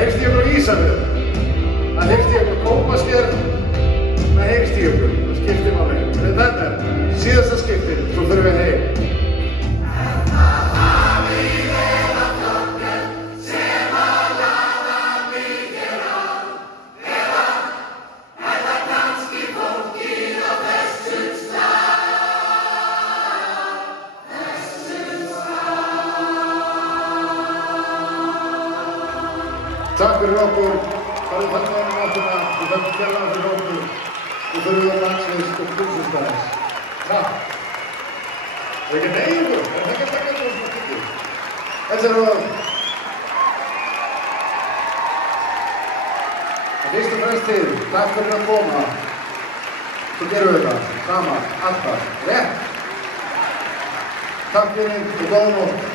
heyrst í ykkur á Ísafjörð. Það heyrst í ykkur Kópasker. Það heyrst í ykkur. Það skiptir máli. En þetta er síðasta skiptið, svo förum við heim. Takk fyrir okkur, farið þakkaðan náttúrulega, við þakkum kærlega fyrir okkur og fyrir það dagsins og klúsustæðis. Takk. Það er ekki neyður, það er ekki að taka þetta svona stikki. Þetta er að fyrst og fremst til, takk fyrir að koma. Svo gerum við þetta, saman, alltaf, rétt. Takk fyrir og góða nótt.